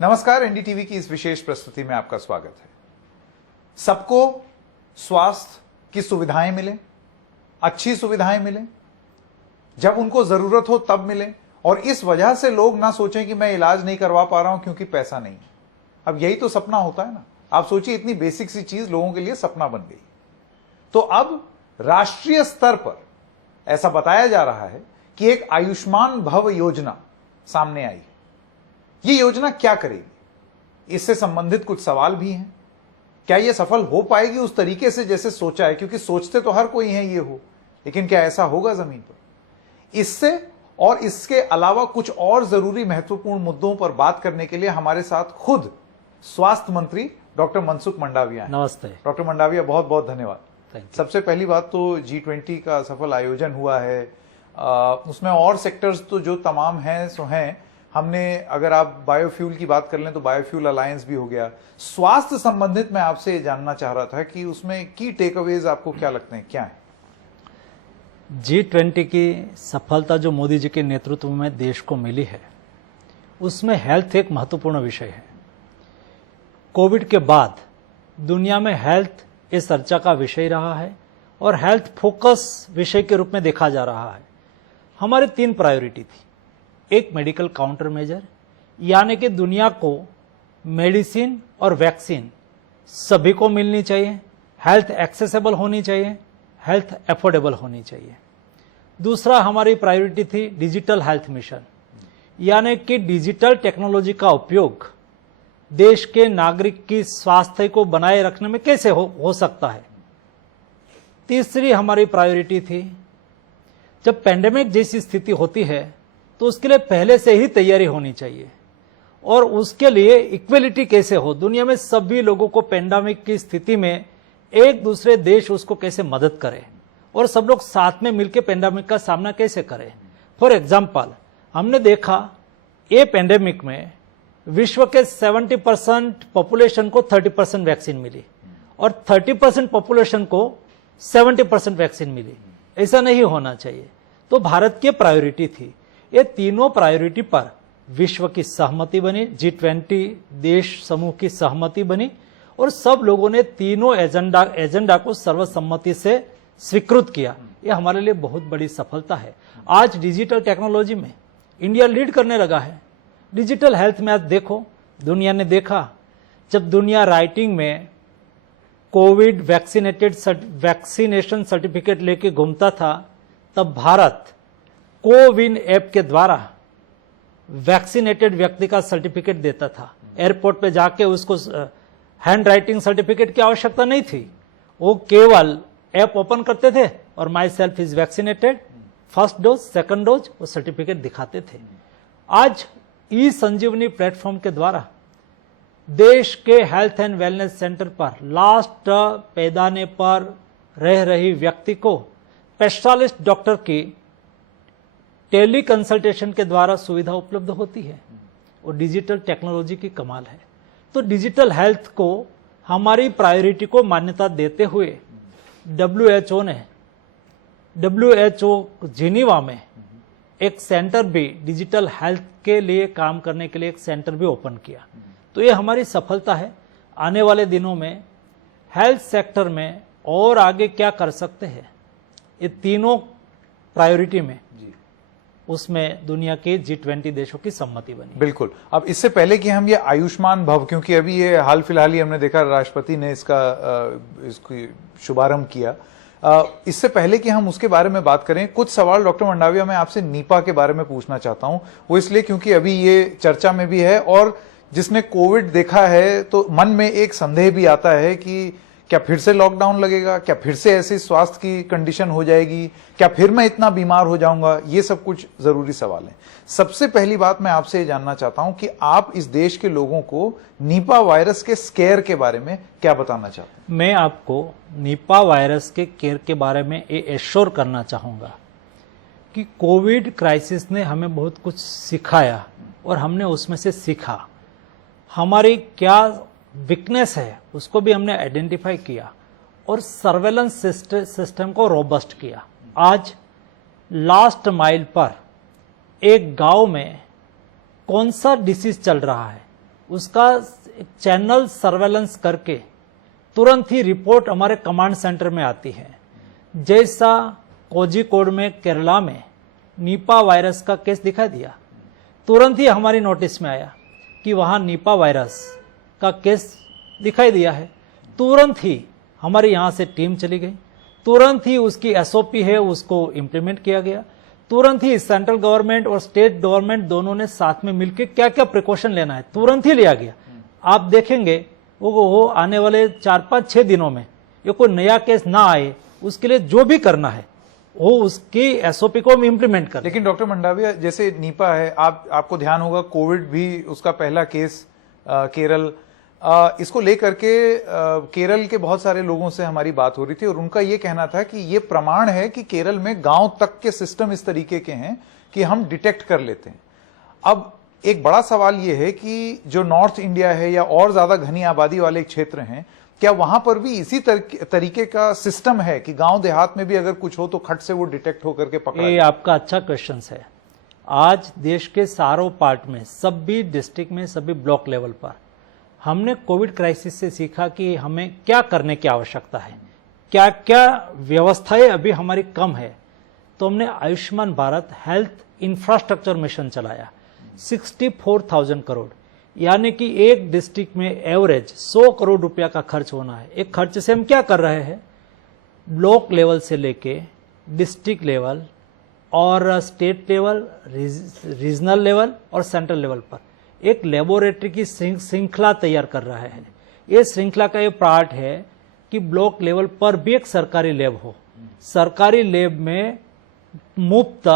नमस्कार, एनडीटीवी की इस विशेष प्रस्तुति में आपका स्वागत है। सबको स्वास्थ्य की सुविधाएं मिले, अच्छी सुविधाएं मिले, जब उनको जरूरत हो तब मिले, और इस वजह से लोग ना सोचें कि मैं इलाज नहीं करवा पा रहा हूं क्योंकि पैसा नहीं है। अब यही तो सपना होता है ना। आप सोचिए, इतनी बेसिक सी चीज लोगों के लिए सपना बन गई। तो अब राष्ट्रीय स्तर पर ऐसा बताया जा रहा है कि एक आयुष्मान भव योजना सामने आई है। ये योजना क्या करेगी, इससे संबंधित कुछ सवाल भी हैं। क्या ये सफल हो पाएगी उस तरीके से जैसे सोचा है? क्योंकि सोचते तो हर कोई है ये हो, लेकिन क्या ऐसा होगा जमीन पर? इससे और इसके अलावा कुछ और जरूरी महत्वपूर्ण मुद्दों पर बात करने के लिए हमारे साथ खुद स्वास्थ्य मंत्री डॉक्टर मनसुख मंडाविया हैं। नमस्ते डॉक्टर मंडाविया, बहुत बहुत धन्यवाद। सबसे पहली बात तो G20 का सफल आयोजन हुआ है, उसमें और सेक्टर्स तो जो तमाम हैं सो हैं। हमने, अगर आप बायोफ्यूल की बात कर लें तो बायोफ्यूल अलायंस भी हो गया। स्वास्थ्य संबंधित मैं आपसे जानना चाह रहा था कि उसमें की टेकअवेज आपको क्या लगते हैं, क्या है? G20 की सफलता जो मोदी जी के नेतृत्व में देश को मिली है, उसमें हेल्थ एक महत्वपूर्ण विषय है। कोविड के बाद दुनिया में हेल्थ इस चर्चा का विषय रहा है और हेल्थ फोकस विषय के रूप में देखा जा रहा है। हमारी 3 प्रायोरिटी थी। एक, मेडिकल काउंटर मेजर, यानी कि दुनिया को मेडिसिन और वैक्सीन सभी को मिलनी चाहिए, हेल्थ एक्सेसिबल होनी चाहिए, हेल्थ अफोर्डेबल होनी चाहिए। दूसरा, हमारी प्रायोरिटी थी डिजिटल हेल्थ मिशन, यानी कि डिजिटल टेक्नोलॉजी का उपयोग देश के नागरिक की स्वास्थ्य को बनाए रखने में कैसे हो सकता है। तीसरी हमारी प्रायोरिटी थी, जब पेंडेमिक जैसी स्थिति होती है तो उसके लिए पहले से ही तैयारी होनी चाहिए, और उसके लिए इक्वलिटी कैसे हो, दुनिया में सभी लोगों को पेंडेमिक की स्थिति में एक दूसरे देश उसको कैसे मदद करे और सब लोग साथ में मिलकर पेंडेमिक का सामना कैसे करें। फॉर एग्जाम्पल, हमने देखा ये पेंडेमिक में विश्व के 70% पॉपुलेशन को 30% वैक्सीन मिली और 30% पॉपुलेशन को 70% वैक्सीन मिली। ऐसा नहीं होना चाहिए। तो भारत की प्रायोरिटी थी, ये तीनों प्रायोरिटी पर विश्व की सहमति बनी, G20 देश समूह की सहमति बनी और सब लोगों ने तीनों एजेंडा को सर्वसम्मति से स्वीकृत किया। ये हमारे लिए बहुत बड़ी सफलता है। आज डिजिटल टेक्नोलॉजी में इंडिया लीड करने लगा है। डिजिटल हेल्थ में आज देखो, दुनिया ने देखा, जब दुनिया राइटिंग में कोविड वैक्सीनेशन सर्टिफिकेट लेके घूमता था, तब भारत कोविन ऐप के द्वारा वैक्सीनेटेड व्यक्ति का सर्टिफिकेट देता था। एयरपोर्ट पे जाके उसको हैंड राइटिंग सर्टिफिकेट की आवश्यकता नहीं थी, वो केवल ऐप ओपन करते थे और my self is vaccinated, first dose, second dose, वो सर्टिफिकेट दिखाते थे। आज ई संजीवनी प्लेटफॉर्म के द्वारा देश के हेल्थ एंड वेलनेस सेंटर पर लास्ट पैदाने पर रह रही व्यक्ति को स्पेशलिस्ट डॉक्टर की टेली कंसल्टेशन के द्वारा सुविधा उपलब्ध होती है और डिजिटल टेक्नोलॉजी की कमाल है। तो डिजिटल हेल्थ को हमारी प्रायोरिटी को मान्यता देते हुए WHO जिनीवा में एक सेंटर भी, डिजिटल हेल्थ के लिए काम करने के लिए एक सेंटर भी ओपन किया। तो ये हमारी सफलता है। आने वाले दिनों में हेल्थ सेक्टर में और आगे क्या कर सकते हैं, ये तीनों प्रायोरिटी में उसमें दुनिया के G20 देशों की सम्मति बनी। बिल्कुल। अब इससे पहले कि हम ये आयुष्मान भव, क्योंकि अभी ये हाल फिलहाल ही हमने देखा राष्ट्रपति ने इसकी शुभारंभ किया, इससे पहले कि हम उसके बारे में बात करें, कुछ सवाल डॉक्टर मंडाविया मैं आपसे नीपा के बारे में पूछना चाहता हूं। वो इसलिए क्योंकि अभी ये चर्चा में भी है और जिसने कोविड देखा है तो मन में एक संदेह भी आता है कि क्या फिर से लॉकडाउन लगेगा, क्या फिर से ऐसी स्वास्थ्य की कंडीशन हो जाएगी, क्या फिर मैं इतना बीमार हो जाऊंगा। ये सब कुछ जरूरी सवाल हैं। सबसे पहली बात मैं आपसे ये जानना चाहता हूं कि आप इस देश के लोगों को निपा वायरस के स्केयर के बारे में क्या बताना चाहते हैं? मैं आपको निपा वायरस के केयर के बारे में ये एश्योर करना चाहूंगा कि कोविड क्राइसिस ने हमें बहुत कुछ सिखाया और हमने उसमें से सीखा। हमारी क्या वीकनेस है उसको भी हमने आइडेंटिफाई किया और सर्वेलेंस सिस्टम को रोबस्ट किया। आज लास्ट माइल पर एक गांव में कौन सा डिसीज चल रहा है, उसका चैनल सर्वेलेंस करके तुरंत ही रिपोर्ट हमारे कमांड सेंटर में आती है। जैसा कोझिकोड में केरला में निपा वायरस का केस दिखा दिया, तुरंत ही हमारी नोटिस में आया कि वहां निपा वायरस का केस दिखाई दिया है। तुरंत ही हमारे यहां से टीम चली गई, तुरंत ही उसकी एसओपी है उसको इम्प्लीमेंट किया गया। तुरंत ही सेंट्रल गवर्नमेंट और स्टेट गवर्नमेंट दोनों ने साथ में मिलकर क्या क्या प्रिकॉशन लेना है तुरंत ही लिया गया। आप देखेंगे वो आने वाले 4-5-6 दिनों में ये कोई नया केस ना आए, उसके लिए जो भी करना है वो उसकी एसओपी को हम इम्प्लीमेंट कर। लेकिन डॉक्टर मंडाविया, जैसे नीपा है, आपको ध्यान होगा कोविड भी उसका पहला केस केरल, इसको लेकर के केरल के बहुत सारे लोगों से हमारी बात हो रही थी और उनका ये कहना था कि ये प्रमाण है कि केरल में गांव तक के सिस्टम इस तरीके के हैं कि हम डिटेक्ट कर लेते हैं। अब एक बड़ा सवाल ये है कि जो नॉर्थ इंडिया है या और ज्यादा घनी आबादी वाले क्षेत्र हैं, क्या वहां पर भी इसी तरीके का सिस्टम है कि गांव देहात में भी अगर कुछ हो तो खट से वो डिटेक्ट होकर के पकड़ा? ये आपका अच्छा क्वेश्चन है। आज देश के सारों पार्ट में, सभी डिस्ट्रिक्ट में, सभी ब्लॉक लेवल पर हमने कोविड क्राइसिस से सीखा कि हमें क्या करने की आवश्यकता है, क्या क्या व्यवस्थाएं अभी हमारी कम है। तो हमने Ayushman Bharat health infrastructure mission चलाया, 64,000 करोड़, यानी कि एक डिस्ट्रिक्ट में एवरेज 100 करोड़ रुपया का खर्च होना है। एक खर्च से हम क्या कर रहे हैं, ब्लॉक लेवल से लेके डिस्ट्रिक्ट लेवल और स्टेट लेवल, रीजनल लेवल और सेंट्रल लेवल पर एक लेबोरेटरी की श्रृंखला तैयार कर रहा है। ये श्रृंखला का ये पार्ट है कि ब्लॉक लेवल पर भी एक सरकारी लैब हो, सरकारी लैब में मुफ्त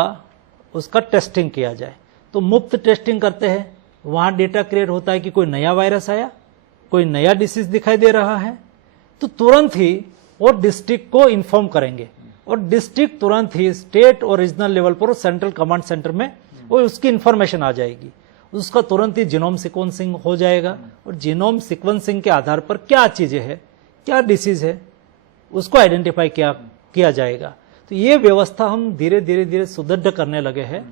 उसका टेस्टिंग किया जाए। तो मुफ्त टेस्टिंग करते हैं, वहां डेटा क्रिएट होता है कि कोई नया वायरस आया, कोई नया डिसीज दिखाई दे रहा है, तो तुरंत ही वो डिस्ट्रिक्ट को इन्फॉर्म करेंगे और डिस्ट्रिक्ट तुरंत ही स्टेट और रीजनल लेवल पर सेंट्रल कमांड सेंटर में वो उसकी इंफॉर्मेशन आ जाएगी। उसका तुरंत ही जीनोम सिक्वेंसिंग हो जाएगा और जीनोम सिक्वेंसिंग के आधार पर क्या चीजें हैं, क्या डिसीज है, उसको आइडेंटिफाई किया जाएगा। तो ये व्यवस्था हम धीरे धीरे धीरे सुदृढ़ करने लगे हैं।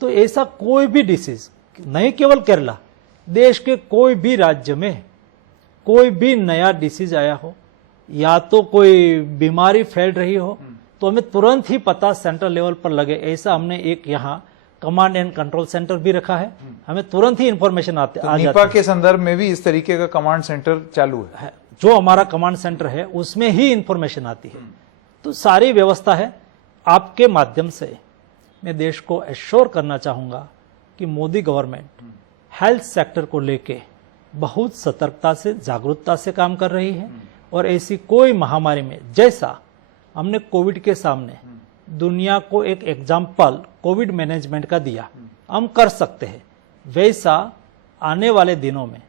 तो ऐसा कोई भी डिसीज, नहीं केवल केरला, देश के कोई भी राज्य में कोई भी नया डिसीज आया हो या तो कोई बीमारी फैल रही हो, तो हमें तुरंत ही पता सेंट्रल लेवल पर लगे। ऐसा हमने एक यहाँ कमांड एंड कंट्रोल सेंटर भी रखा है, हमें तुरंत ही इंफॉर्मेशन आ जाती है। नीपा के संदर्भ में भी इस तरीके का कमांड सेंटर चालू है। जो हमारा कमांड सेंटर है उसमें ही इंफॉर्मेशन आती है। तो सारी व्यवस्था है। आपके माध्यम से मैं देश को एश्योर करना चाहूंगा कि मोदी गवर्नमेंट हेल्थ सेक्टर को लेके बहुत सतर्कता से, जागरूकता से काम कर रही है और ऐसी कोई महामारी में, जैसा हमने कोविड के सामने दुनिया को एक एग्जाम्पल कोविड मैनेजमेंट का दिया, हम कर सकते हैं, वैसा आने वाले दिनों में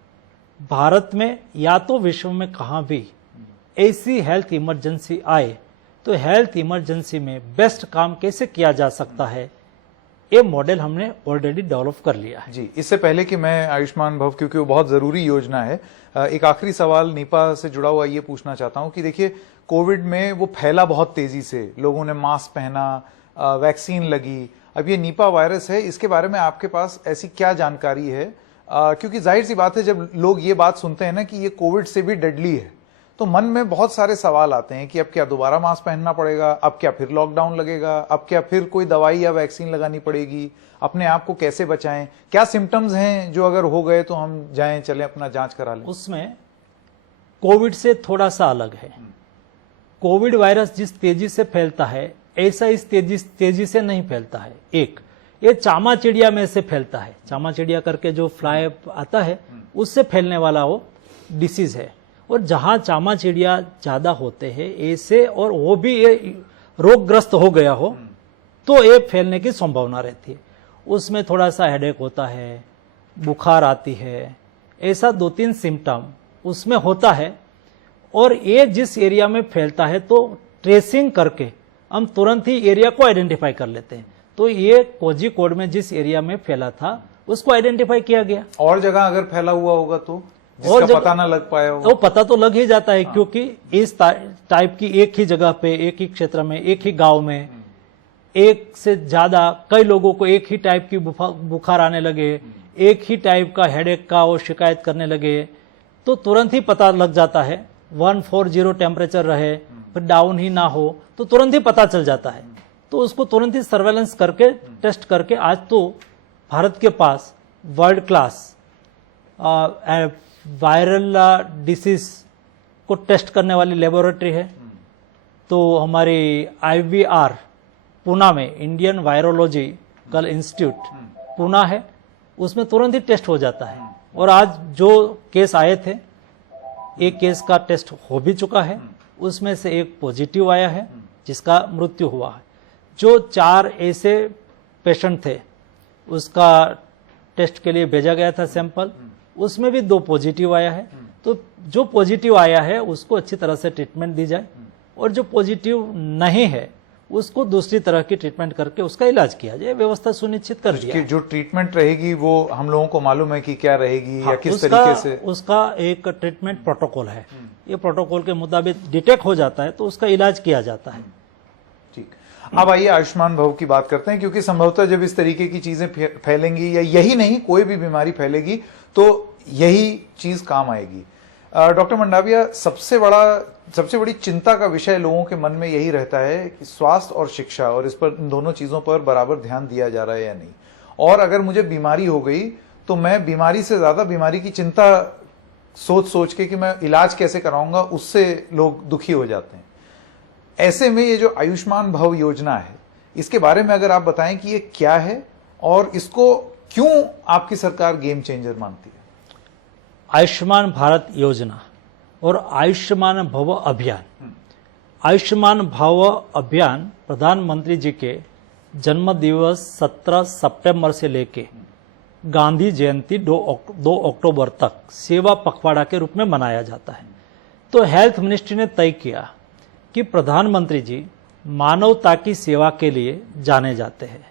भारत में या तो विश्व में कहां भी ऐसी हेल्थ इमरजेंसी आए तो हेल्थ इमरजेंसी में बेस्ट काम कैसे किया जा सकता है, ये मॉडल हमने ऑलरेडी डेवलप कर लिया है। जी, इससे पहले कि मैं आयुष्मान भव, क्योंकि वो बहुत जरूरी योजना है, एक आखिरी सवाल नीपा से जुड़ा हुआ ये पूछना चाहता हूं कि देखिए कोविड में वो फैला बहुत तेजी से, लोगों ने मास्क पहना, वैक्सीन लगी, अब ये नीपा वायरस है, इसके बारे में आपके पास ऐसी क्या जानकारी है? क्योंकि जाहिर सी बात है जब लोग ये बात सुनते हैं ना कि ये कोविड से भी डेडली है, तो मन में बहुत सारे सवाल आते हैं कि अब क्या दोबारा मास्क पहनना पड़ेगा, अब क्या फिर लॉकडाउन लगेगा, अब क्या फिर कोई दवाई या वैक्सीन लगानी पड़ेगी, अपने आप को कैसे बचाएं, क्या सिम्टम्स हैं जो अगर हो गए तो हम जाएं, चलें, अपना जांच करा लें? उसमें कोविड से थोड़ा सा अलग है। कोविड वायरस जिस तेजी से फैलता है ऐसा इस तेजी से नहीं फैलता है। एक ये चामा चिड़िया में से फैलता है, चामा चिड़िया करके जो फ्लाई आता है उससे फैलने वाला वो डिसीज है। और जहां चामा चिड़िया ज्यादा होते हैं ऐसे, और वो भी ये रोगग्रस्त हो गया हो तो ये फैलने की संभावना रहती है। उसमें थोड़ा सा हेडेक होता है, बुखार आती है, ऐसा 2-3 सिम्टम उसमें होता है। और ये जिस एरिया में फैलता है तो ट्रेसिंग करके हम तुरंत ही एरिया को आइडेंटिफाई कर लेते हैं। तो ये कोझिकोड में जिस एरिया में फैला था उसको आइडेंटिफाई किया गया। और जगह अगर फैला हुआ होगा तो जिसका पता ना लग पाया होगा, तो पता तो लग ही जाता है। क्योंकि इस टाइप की एक ही जगह पे, एक ही क्षेत्र में, एक ही गांव में एक से ज्यादा कई लोगों को एक ही टाइप की बुखार आने लगे, एक ही टाइप का हेडेक का वो शिकायत करने लगे तो तुरंत ही पता लग जाता है। 140 टेम्परेचर रहे फिर डाउन ही ना हो तो तुरंत ही पता चल जाता है। तो उसको तुरंत ही सर्वेलेंस करके टेस्ट करके आज तो भारत के पास वर्ल्ड क्लास वायरल डिसीज को टेस्ट करने वाली लेबोरेटरी है। तो हमारी IVR पूना में, इंडियन वायरोलॉजिकल इंस्टीट्यूट पूना है, उसमें तुरंत ही टेस्ट हो जाता है। और आज जो केस आए थे, एक केस का टेस्ट हो भी चुका है, उसमें से एक पॉजिटिव आया है जिसका मृत्यु हुआ है। जो 4 ऐसे पेशेंट थे उसका टेस्ट के लिए भेजा गया था सैंपल, उसमें भी 2 पॉजिटिव आया है। तो जो पॉजिटिव आया है उसको अच्छी तरह से ट्रीटमेंट दी जाए और जो पॉजिटिव नहीं है उसको दूसरी तरह की ट्रीटमेंट करके उसका इलाज किया जाए, व्यवस्था सुनिश्चित कर दिया। जो ट्रीटमेंट रहेगी वो हम लोगों को मालूम है कि क्या रहेगी या किस तरीके से? उसका एक ट्रीटमेंट प्रोटोकॉल है। ये प्रोटोकॉल के मुताबिक डिटेक्ट हो जाता है तो उसका इलाज किया जाता है। ठीक, अब आइए आयुष्मान भव की बात करते हैं, क्योंकि संभवतः जब इस तरीके की चीजें फैलेंगी, या यही नहीं कोई भी बीमारी फैलेगी, तो यही चीज काम आएगी। डॉक्टर मंडाविया, सबसे बड़ी चिंता का विषय लोगों के मन में यही रहता है कि स्वास्थ्य और शिक्षा, और इस पर, इन दोनों चीजों पर बराबर ध्यान दिया जा रहा है या नहीं। और अगर मुझे बीमारी हो गई तो मैं बीमारी से ज्यादा बीमारी की चिंता सोच के कि मैं इलाज कैसे कराऊंगा, उससे लोग दुखी हो जाते हैं। ऐसे में ये जो आयुष्मान भव योजना है, इसके बारे में अगर आप बताएं कि ये क्या है और इसको क्यों आपकी सरकार गेम चेंजर मानती है? आयुष्मान भारत योजना और आयुष्मान भव अभियान। आयुष्मान भव अभियान प्रधानमंत्री जी के जन्म दिवस 17 सितंबर से लेके गांधी जयंती 2 अक्टूबर तक सेवा पखवाड़ा के रूप में मनाया जाता है। तो हेल्थ मिनिस्ट्री ने तय किया कि प्रधानमंत्री जी मानवता की सेवा के लिए जाने जाते हैं।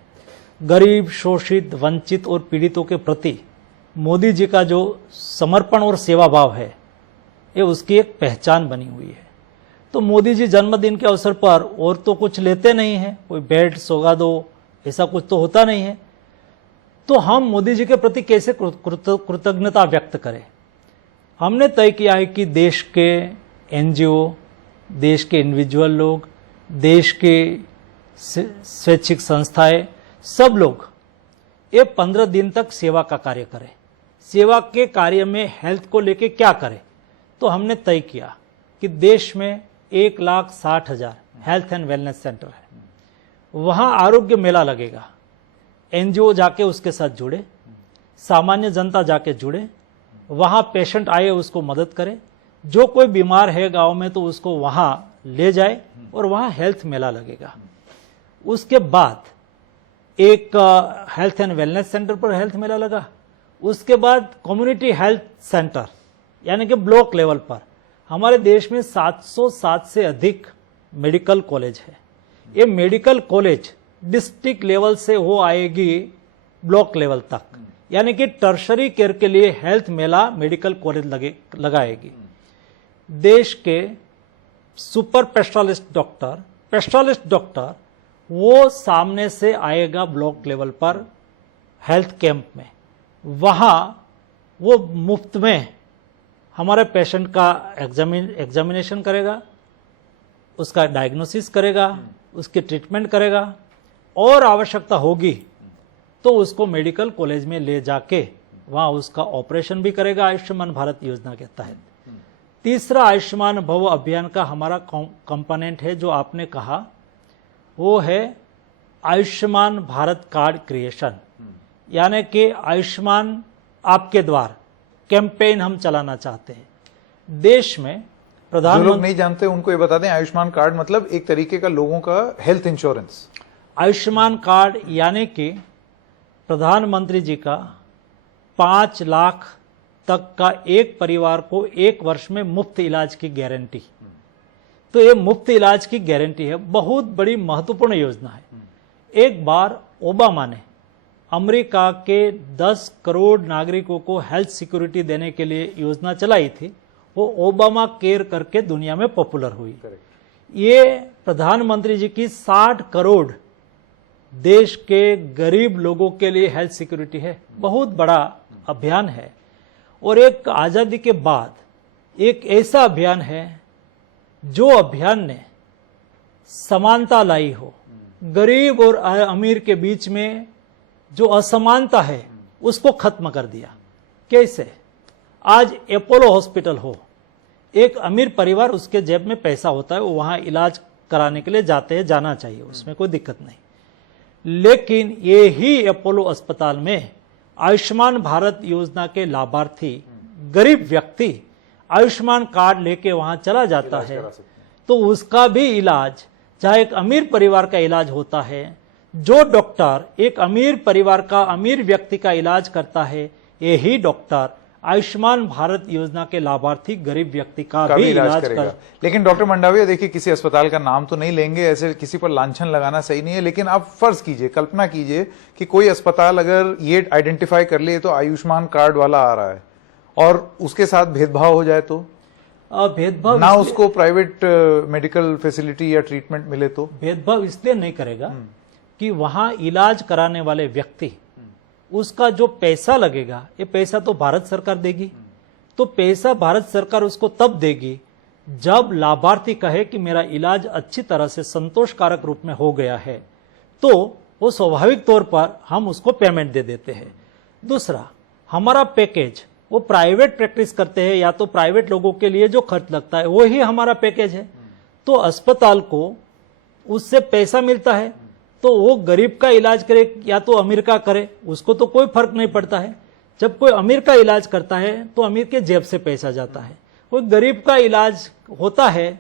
गरीब, शोषित, वंचित और पीड़ितों के प्रति मोदी जी का जो समर्पण और सेवा भाव है, ये उसकी एक पहचान बनी हुई है। तो मोदी जी जन्मदिन के अवसर पर और तो कुछ लेते नहीं हैं, कोई भेंट सौगात ऐसा कुछ तो होता नहीं है। तो हम मोदी जी के प्रति कैसे कृतज्ञता व्यक्त करें? हमने तय किया है कि देश के NGO, देश के इंडिविजुअल लोग, देश के स्वैच्छिक संस्थाएं, सब लोग ये 15 दिन तक सेवा का कार्य करें। सेवा के कार्य में हेल्थ को लेके क्या करें? तो हमने तय किया कि देश में 1,60,000 हेल्थ एंड वेलनेस सेंटर है, वहां आरोग्य मेला लगेगा। NGO जाके उसके साथ जुड़े, सामान्य जनता जाके जुड़े, वहां पेशेंट आए उसको मदद करे, जो कोई बीमार है गांव में तो उसको वहां ले जाए और वहां हेल्थ मेला लगेगा। उसके बाद एक हेल्थ एंड वेलनेस सेंटर पर हेल्थ मेला लगा, उसके बाद कम्युनिटी हेल्थ सेंटर यानी कि ब्लॉक लेवल पर हमारे देश में 707 से अधिक मेडिकल कॉलेज है। ये मेडिकल कॉलेज डिस्ट्रिक्ट लेवल से हो आएगी ब्लॉक लेवल तक, यानी कि टर्शरी केयर के लिए हेल्थ मेला मेडिकल कॉलेज लगाएगी। देश के सुपर स्पेशलिस्ट डॉक्टर वो सामने से आएगा ब्लॉक लेवल पर हेल्थ कैंप में, वहां वो मुफ्त में हमारे पेशेंट का एग्जामिनेशन करेगा, उसका डायग्नोसिस करेगा, उसकी ट्रीटमेंट करेगा, और आवश्यकता होगी तो उसको मेडिकल कॉलेज में ले जाके वहां उसका ऑपरेशन भी करेगा आयुष्मान भारत योजना के तहत। तीसरा आयुष्मान भव अभियान का हमारा कंपोनेंट है जो आपने कहा, वो है आयुष्मान भारत कार्ड क्रिएशन, यानी कि आयुष्मान आपके द्वार कैंपेन हम चलाना चाहते हैं। देश में जो लोग नहीं जानते उनको ये बता दें, आयुष्मान कार्ड मतलब एक तरीके का लोगों का हेल्थ इंश्योरेंस। आयुष्मान कार्ड यानी कि प्रधानमंत्री जी का 5 लाख तक का एक परिवार को 1 वर्ष में मुफ्त इलाज की गारंटी। तो ये मुफ्त इलाज की गारंटी है, बहुत बड़ी महत्वपूर्ण योजना है। एक बार ओबामा ने अमेरिका के 10 करोड़ नागरिकों को हेल्थ सिक्योरिटी देने के लिए योजना चलाई थी, वो ओबामा केयर करके दुनिया में पॉपुलर हुई। ये प्रधानमंत्री जी की 60 करोड़ देश के गरीब लोगों के लिए हेल्थ सिक्योरिटी है, बहुत बड़ा अभियान है। और एक आजादी के बाद एक ऐसा अभियान है जो अभियान ने समानता लाई हो, गरीब और अमीर के बीच में जो असमानता है उसको खत्म कर दिया। कैसे? आज अपोलो हॉस्पिटल हो, एक अमीर परिवार, उसके जेब में पैसा होता है, वो वहां इलाज कराने के लिए जाते हैं, जाना चाहिए, उसमें कोई दिक्कत नहीं। लेकिन ये ही अपोलो अस्पताल में आयुष्मान भारत योजना के लाभार्थी गरीब व्यक्ति आयुष्मान कार्ड लेके वहां चला जाता है, तो उसका भी इलाज, चाहे एक अमीर परिवार का इलाज होता है, जो डॉक्टर एक अमीर परिवार का, अमीर व्यक्ति का इलाज करता है, यही डॉक्टर आयुष्मान भारत योजना के लाभार्थी गरीब व्यक्ति का भी इलाज करेगा। लेकिन डॉक्टर मंडाविया, देखिए, किसी अस्पताल का नाम तो नहीं लेंगे, ऐसे किसी पर लांछन लगाना सही नहीं है, लेकिन आप फर्ज कीजिए, कल्पना कीजिए कि कोई अस्पताल अगर ये आइडेंटिफाई कर ले तो आयुष्मान कार्ड वाला आ रहा है और उसके साथ भेदभाव हो जाए, तो भेदभाव ना उसको प्राइवेट मेडिकल फैसिलिटी या ट्रीटमेंट मिले, तो भेदभाव इसलिए नहीं करेगा कि वहां इलाज कराने वाले व्यक्ति, उसका जो पैसा लगेगा, ये पैसा तो भारत सरकार देगी। तो पैसा भारत सरकार उसको तब देगी जब लाभार्थी कहे कि मेरा इलाज अच्छी तरह से संतोषकारक रूप में हो गया है, तो वो स्वाभाविक तौर पर हम उसको पेमेंट दे देते हैं। दूसरा, हमारा पैकेज, वो प्राइवेट प्रैक्टिस करते हैं या तो प्राइवेट लोगों के लिए जो खर्च लगता है वो ही हमारा पैकेज है, तो अस्पताल को उससे पैसा मिलता है, तो वो गरीब का इलाज करे या तो अमीर का करे, उसको तो कोई फर्क नहीं पड़ता है। जब कोई अमीर का इलाज करता है तो अमीर के जेब से पैसा जाता है, कोई गरीब का इलाज होता है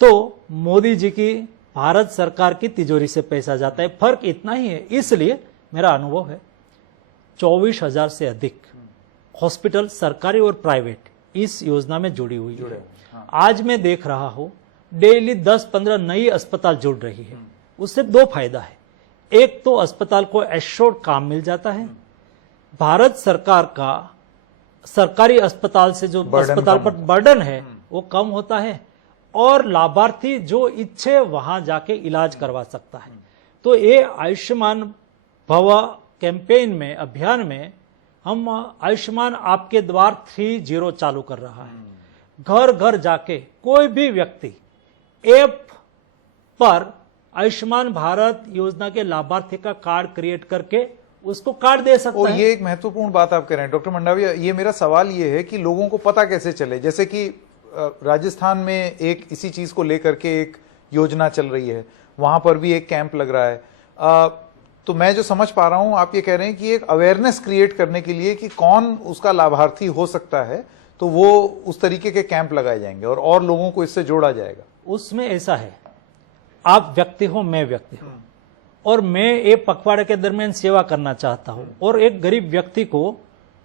तो मोदी जी की भारत सरकार की तिजोरी से पैसा जाता है। फर्क इतना ही है। इसलिए मेरा अनुभव है 24,000 से अधिक हॉस्पिटल सरकारी और प्राइवेट इस योजना में जुड़ी हुई है। आज मैं देख रहा हूं डेली 10-15 नई अस्पताल जुड़ रही है। उससे दो फायदा है। एक तो अस्पताल को एश्योर्ड काम मिल जाता है, भारत सरकार का सरकारी अस्पताल से जो अस्पताल पर बर्डन है वो कम होता है, और लाभार्थी जो इच्छे वहां जाके इलाज करवा सकता है। तो ये आयुष्मान भव कैंपेन में, अभियान में, हम आयुष्मान आपके द्वार 3.0 चालू कर रहा है। घर घर जाके कोई भी व्यक्ति ऐप पर आयुष्मान भारत योजना के लाभार्थी का कार्ड क्रिएट करके उसको कार्ड दे सकता है। ये एक महत्वपूर्ण बात आप कह रहे हैं डॉक्टर मंडाविया। ये मेरा सवाल ये है कि लोगों को पता कैसे चले, जैसे कि राजस्थान में एक इसी चीज को लेकर के एक योजना चल रही है, वहां पर भी एक कैंप लग रहा है। तो मैं जो समझ पा रहा हूं, आप ये कह रहे हैं कि एक अवेयरनेस क्रिएट करने के लिए कि कौन उसका लाभार्थी हो सकता है, तो वो उस तरीके के कैंप लगाए जाएंगे और लोगों को इससे जोड़ा जाएगा। उसमें ऐसा है, आप व्यक्ति हो, मैं व्यक्ति हूं, और मैं एक पखवाड़े के दरमियान सेवा करना चाहता हूं और एक गरीब व्यक्ति को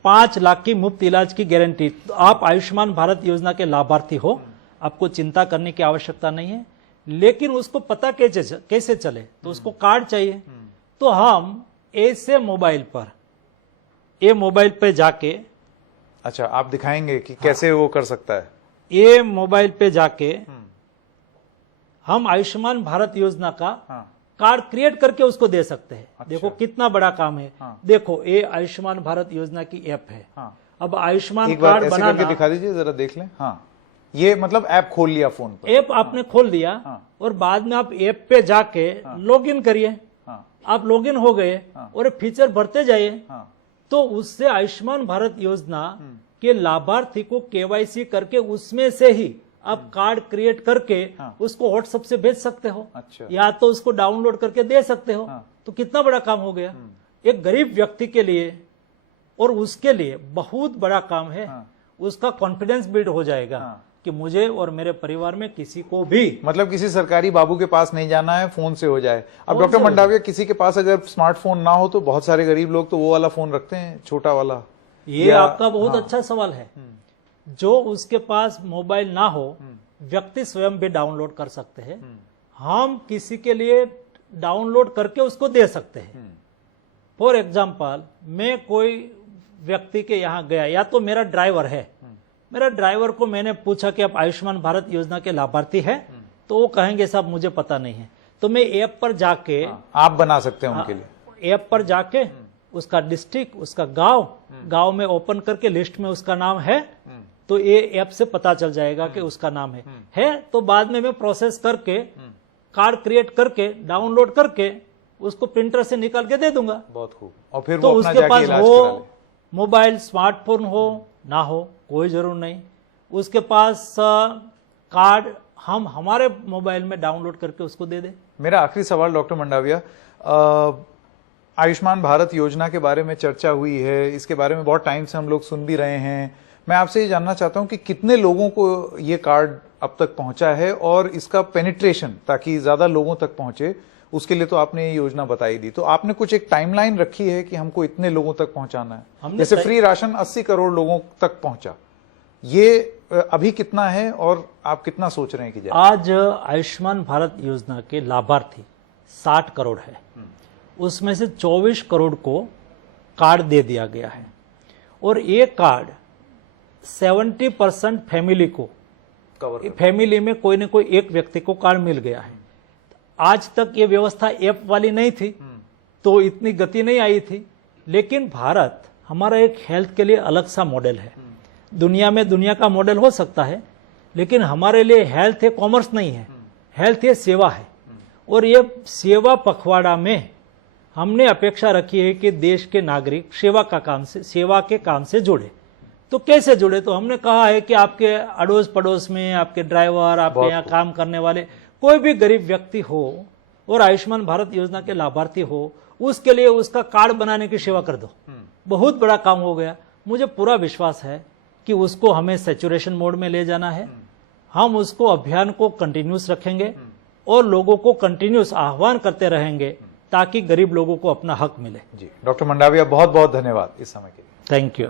5 लाख की मुफ्त इलाज की गारंटी, तो आप आयुष्मान भारत योजना के लाभार्थी हो, आपको चिंता करने की आवश्यकता नहीं है। लेकिन उसको पता कैसे चले, तो उसको कार्ड चाहिए। तो हम ऐसे मोबाइल पर, ये मोबाइल पे जाके, अच्छा, आप दिखाएंगे कि कैसे वो कर सकता है। ये मोबाइल पे जाके हम आयुष्मान भारत योजना का कार्ड क्रिएट करके उसको दे सकते हैं। अच्छा। देखो कितना बड़ा काम है। देखो, ये आयुष्मान भारत योजना की ऐप है। अब आयुष्मान कार्ड बनाना, दिखा दीजिए जरा, देख लें। ये मतलब ऐप खोल लिया फोन पर, ऐप आपने खोल दिया और बाद में आप ऐप पे जाके लॉगिन करिए। आप लॉगिन हो गए और फीचर भरते जाइए, तो उससे आयुष्मान भारत योजना के लाभार्थी को केवाईसी करके उसमें से ही आप कार्ड क्रिएट करके उसको व्हाट्सएप से भेज सकते हो। अच्छा। या तो उसको डाउनलोड करके दे सकते हो। तो कितना बड़ा काम हो गया एक गरीब व्यक्ति के लिए, और उसके लिए बहुत बड़ा काम है। उसका कॉन्फिडेंस बिल्ड हो जाएगा कि मुझे और मेरे परिवार में किसी को भी, मतलब किसी सरकारी बाबू के पास नहीं जाना है, फोन से हो जाए। अब डॉक्टर मंडाविया, किसी के पास अगर स्मार्टफोन ना हो तो बहुत सारे गरीब लोग तो वो वाला फोन रखते हैं, छोटा वाला। ये आपका बहुत अच्छा सवाल है। जो उसके पास मोबाइल ना हो, व्यक्ति स्वयं भी डाउनलोड कर सकते हैं। हम किसी के लिए डाउनलोड करके उसको दे सकते हैं। फॉर एग्जाम्पल, मैं कोई व्यक्ति के यहाँ गया, या तो मेरा ड्राइवर है, मेरा ड्राइवर को मैंने पूछा कि आप आयुष्मान भारत योजना के लाभार्थी है, तो वो कहेंगे साहब मुझे पता नहीं है। तो मैं ऐप पर जाके, आप बना सकते हैं उनके लिए। ऐप पर जाके उसका डिस्ट्रिक्ट, उसका गांव में ओपन करके लिस्ट में उसका नाम है, तो ये ऐप से पता चल जाएगा कि उसका नाम है। तो बाद में मैं प्रोसेस करके कार्ड क्रिएट करके डाउनलोड करके उसको प्रिंटर से निकाल के दे दूंगा। बहुत खूब। और फिर तो वो अपना उसके जाके पास इलाज करा ले। हो मोबाइल, स्मार्टफोन हो ना हो कोई जरूर नहीं, उसके पास कार्ड हम हमारे मोबाइल में डाउनलोड करके उसको दे दे। मेरा आखिरी सवाल डॉक्टर मंडाविया, आयुष्मान भारत योजना के बारे में चर्चा हुई है, इसके बारे में बहुत टाइम से हम लोग सुन भी रहे हैं। मैं आपसे ये जानना चाहता हूं कि कितने लोगों को ये कार्ड अब तक पहुंचा है और इसका पेनिट्रेशन, ताकि ज्यादा लोगों तक पहुंचे, उसके लिए तो आपने ये योजना बताई दी, तो आपने कुछ एक टाइमलाइन रखी है कि हमको इतने लोगों तक पहुंचाना है? जैसे फ्री राशन 80 करोड़ लोगों तक पहुंचा, ये अभी कितना है और आप कितना सोच रहे हैं कि जाए? आज आयुष्मान भारत योजना के लाभार्थी 60 करोड़ है, उसमें से 24 करोड़ को कार्ड दे दिया गया है और ये कार्ड 70% फैमिली को, फैमिली में कोई न कोई एक व्यक्ति को कार्ड मिल गया है। आज तक ये व्यवस्था ऐप वाली नहीं थी तो इतनी गति नहीं आई थी, लेकिन भारत हमारा एक हेल्थ के लिए अलग सा मॉडल है। दुनिया में दुनिया का मॉडल हो सकता है, लेकिन हमारे लिए हेल्थ है कॉमर्स नहीं है, हेल्थ है सेवा है। और ये सेवा पखवाड़ा में हमने अपेक्षा रखी है कि देश के नागरिक सेवा के काम से जुड़े। तो कैसे जुड़े? तो हमने कहा है कि आपके अड़ोस पड़ोस में आपके ड्राइवर, आपके यहाँ काम करने वाले कोई भी गरीब व्यक्ति हो और आयुष्मान भारत योजना के लाभार्थी हो, उसके लिए उसका कार्ड बनाने की सेवा कर दो। बहुत बड़ा काम हो गया। मुझे पूरा विश्वास है कि उसको हमें सैचुरेशन मोड में ले जाना है। हम उसको अभियान को कंटिन्यूस रखेंगे और लोगों को कंटिन्यूस आह्वान करते रहेंगे ताकि गरीब लोगों को अपना हक मिले। जी, डॉक्टर मंडाविया बहुत बहुत धन्यवाद इस समय के लिए। Thank you.